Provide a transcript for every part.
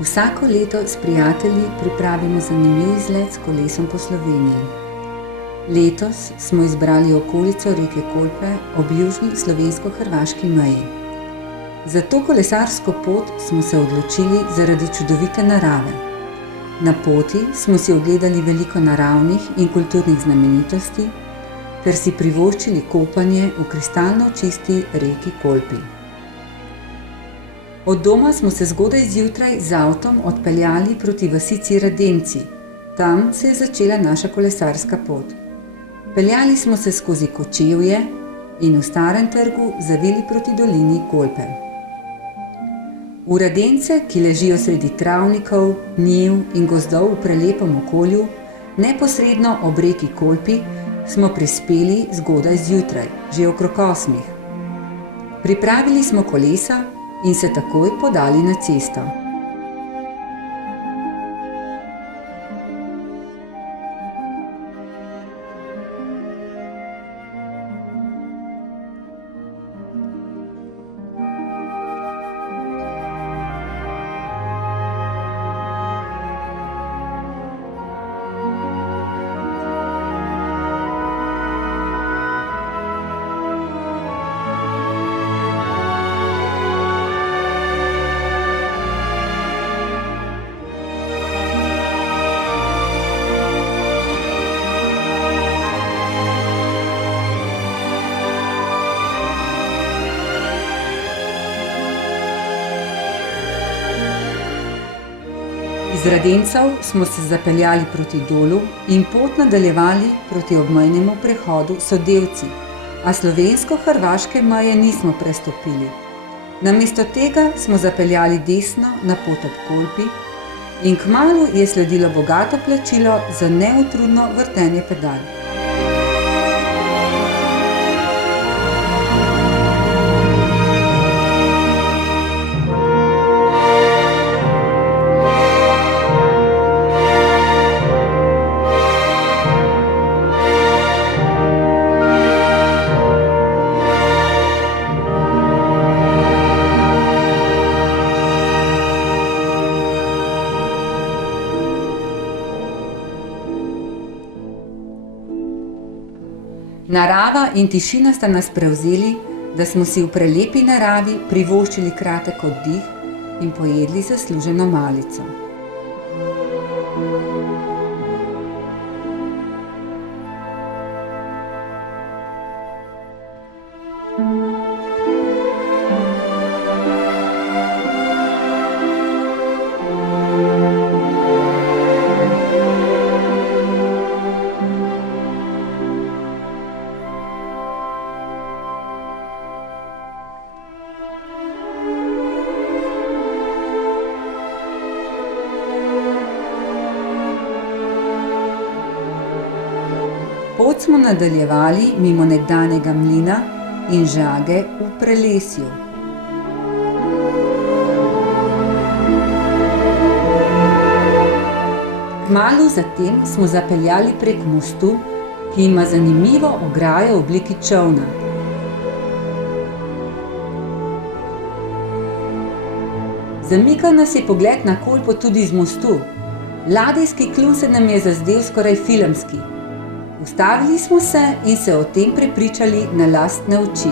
Vsako leto s prijatelji pripravimo zanimiv izlet s kolesom po Sloveniji. Letos smo izbrali okolico reke Kolpe ob južni slovensko-hrvaški meji. Za to kolesarsko pot smo se odločili zaradi čudovite narave. Na poti smo si ogledali veliko naravnih in kulturnih znamenitosti ter si privoščili kopanje v kristalno čisti reki Kolpi. Od doma smo se zgodaj zjutraj z avtom odpeljali proti vasici Radenci. Tam se je začela naša kolesarska pot. Peljali smo se skozi Kočevje in v Starem trgu zavili proti dolini Kolpe. V Radence, ki ležijo sredi travnikov, njiv in gozdov v prelepem okolju, neposredno ob reki Kolpi, smo prispeli zgodaj zjutraj, že okrog 8. Pripravili smo kolesa in se takoj podali na cesto. Iz Radencev smo se zapeljali proti Dolu in pot nadaljevali proti obmejnemu prehodu Sodevci, a slovensko-hrvaške meje nismo prestopili. Namesto tega smo zapeljali desno na pot ob Kolpi in kmalu je sledilo bogato plačilo za neutrudno vrtenje pedal. Narava in tišina sta nas prevzeli, da smo si v prelepi naravi privoščili kratek oddih in pojedli zasluženo malico. Pot smo nadaljevali mimo nekdanjega mlina in žage v Prelesju. Kmalu zatem smo zapeljali prek mostu, ki ima zanimivo ograjo v obliki čolna. Zamikal nas je pogled na Kolpo tudi z mostu. Ladijski kljun se nam je zazdel skoraj filmski. Ustavili smo se in se o tem prepričali na lastne oči.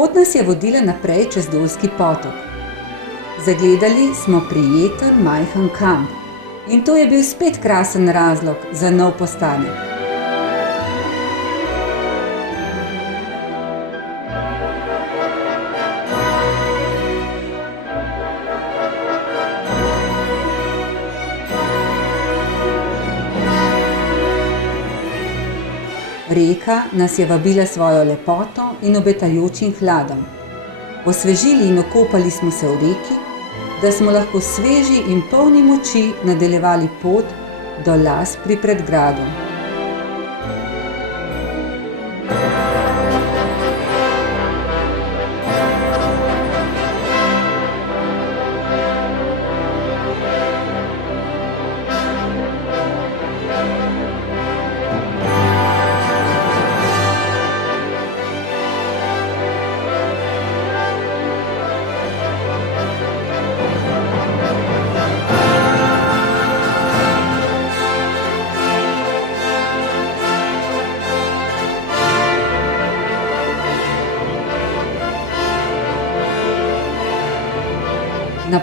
Pot nas je vodila naprej čez Dolski potok. Zagledali smo prijeten majhen kamp in to je bil spet krasen razlog za nov postanek. Reka nas je vabila svojo lepoto in obetajočim hladom. Osvežili in okopali smo se v reki, da smo lahko sveži in polni moči nadaljevali pot do Las pri Predgradu.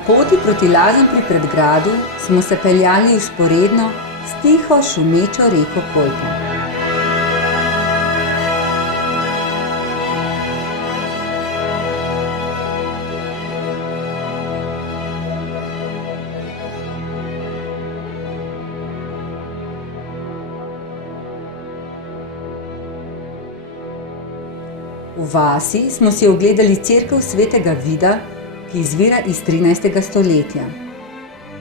poti proti Lazam pri Predgradu smo se peljali vzporedno s tiho šumečo reko Kolpo. V vasi smo si ogledali cerkev svetega Vida, ki izvira iz 13. stoletja.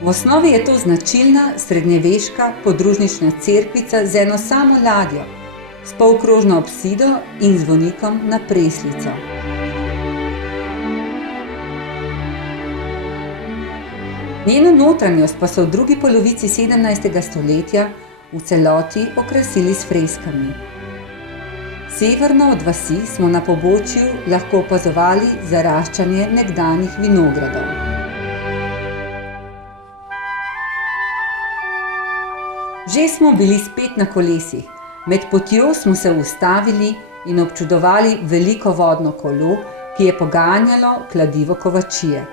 V osnovi je to značilna srednjeveška podružnična cerkvica z eno samo ladjo, s polkrožno apsido in zvonikom na preslico. Njeno notranjost pa so v drugi polovici 17. stoletja v celoti okrasili s freskami. Severno od vasi smo na pobočju lahko opazovali zaraščanje nekdanjih vinogradov. Že smo bili spet na kolesih, med potjo smo se ustavili in občudovali veliko vodno kolo, ki je poganjalo kladivo kovačije.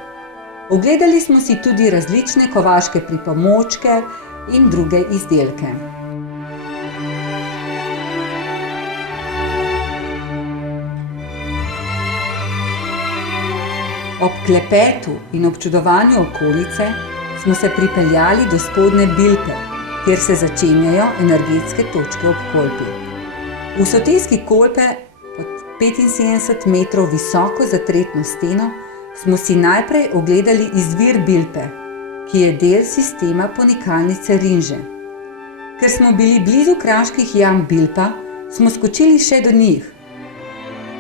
Ogledali smo si tudi različne kovaške pripomočke in druge izdelke. Ob klepetu in občudovanju okolice smo se pripeljali do spodnje Bilpe, kjer se začenjajo energetske točke ob Kolpi. V soteski Kolpe, pod 75 metrov visoko zatretno steno, smo si najprej ogledali izvir Bilpe, ki je del sistema ponikalnice Rinže. Ker smo bili blizu kraških jam Bilpa, smo skočili še do njih.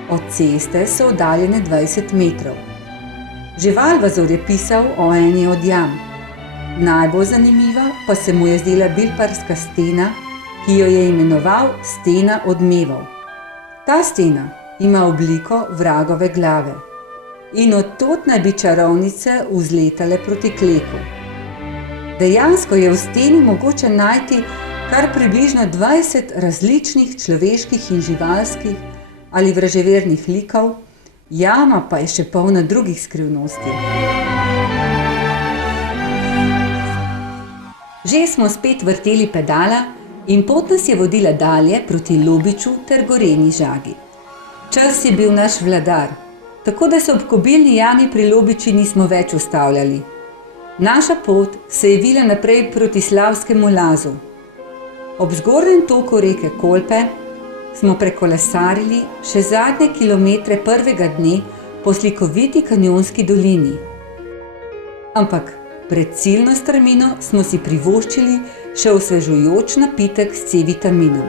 Od ceste so oddaljene 20 metrov. Že Valvazor je pisal o eni od jam. Najbolj zanimiva pa se mu je zdela bilparska stena, ki jo je imenoval Stena odmevov. Ta stena ima obliko vragove glave in od tod naj bi čarovnice vzletale proti kleku. Dejansko je v steni mogoče najti kar približno 20 različnih človeških in živalskih ali vraževernih likov, jama pa je še polna drugih skrivnosti. Že smo spet vrteli pedala in pot nas je vodila dalje proti Ljubiču ter Gorenji Žagi. Čas je bil naš vladar, tako da se ob kobilni jami pri Ljubiči nismo več ustavljali. Naša pot se je vila naprej proti Slavskemu Lazu. Ob zgornjem toku reke Kolpe smo prekolesarili še zadnje kilometre prvega dne po slikoviti kanjonski dolini. Ampak pred ciljno strmino smo si privoščili še osvežujoč napitek s C-vitaminom.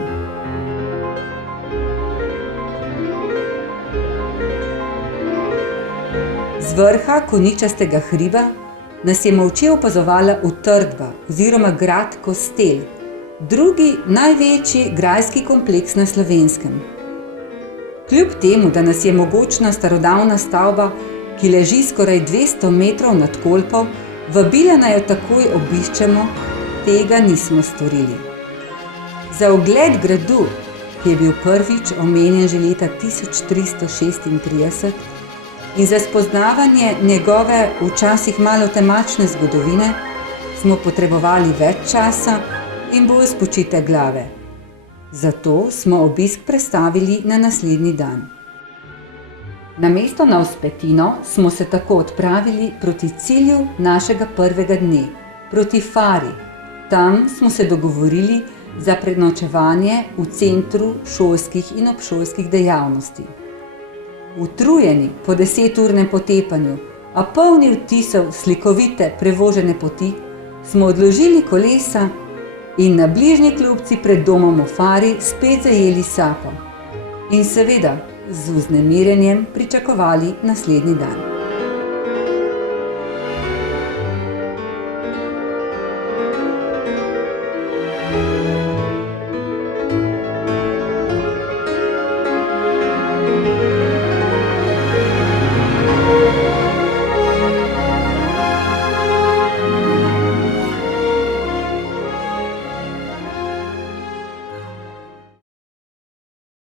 Z vrha koničastega hriba nas je molče opazovala utrdba oziroma grad Kostel, drugi največji grajski kompleks na Slovenskem. Kljub temu, da nas je mogočna starodavna stavba, ki leži skoraj 200 metrov nad Kolpo, vabila naj jo takoj obiščemo, tega nismo storili. Za ogled gradu, ki je bil prvič omenjen že leta 1336, in za spoznavanje njegove včasih malo temačne zgodovine, smo potrebovali več časa in bolj spočite glave. Zato smo obisk prestavili na naslednji dan. Namesto na vzpetino smo se tako odpravili proti cilju našega prvega dne, proti Fari. Tam smo se dogovorili za prenočevanje v centru šolskih in obšolskih dejavnosti. Utrujeni po 10-urnem potepanju, a polni vtisov slikovite prevožene poti, smo odložili kolesa in na bližnji klubci pred domom v Fari spet zajeli sapo in seveda z vznemirjenjem pričakovali naslednji dan.